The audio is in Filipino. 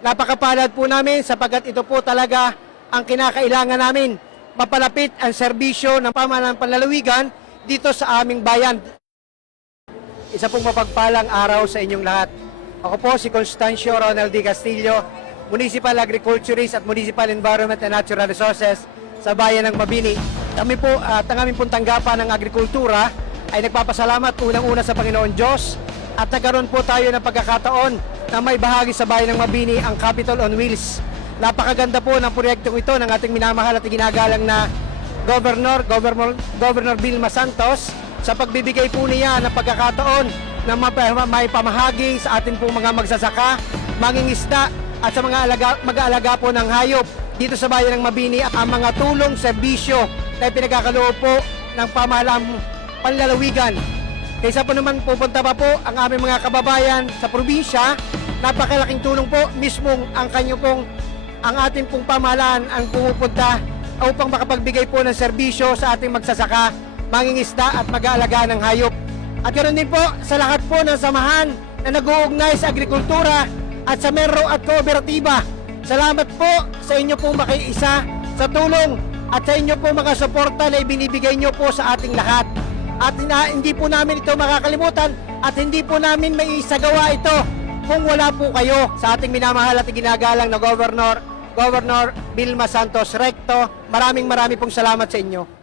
Napakapalad po namin sapagkat ito po talaga ang kinakailangan namin. Mapalapit ang serbisyo ng pamahalaan panlalawigan dito sa aming bayan. Isa pong mapagpalang araw sa inyong lahat. Ako po si Constancio Ronald D. Castillo, Municipal Agriculturist at Municipal Environment and Natural Resources sa bayan ng Mabini. Kami po at ang aming pong tanggapan ng agrikultura ay nagpapasalamat unang-una sa Panginoon Diyos at nagkaroon po tayo ng pagkakataon na may bahagi sa bayan ng Mabini ang Capitol on Wheels. Napakaganda po ng proyektong ito ng ating minamahal at ginagalang na Governor Vilma Santos sa pagbibigay po niya ng pagkakataon na may pamahagi sa ating pong mga magsasaka, mangingisda at sa mga mag-aalaga po ng hayop dito sa bayan ng Mabini ang mga tulong, serbisyo na pinagkakaloob po ng pamahalaang panlalawigan. Kaysa po naman pupunta pa po ang aming mga kababayan sa probinsya, napakalaking tulong po mismong ang ating pong pamahalaan ang pumupunta upang makapagbigay po ng serbisyo sa ating magsasaka, mangingisda at mag-aalaga ng hayop. At ganoon din po sa lahat po ng samahan na nag-uugnay sa agrikultura at sa Merro at Kooperatiba. Salamat po sa inyo pong makiisa sa tulong at sa inyo pong mga suporta na ibinibigay nyo po sa ating lahat. At hindi po namin ito makakalimutan at hindi po namin may isagawa ito kung wala po kayo sa ating minamahal at ginagalang na Governor Vilma Santos Recto. Maraming pong salamat sa inyo.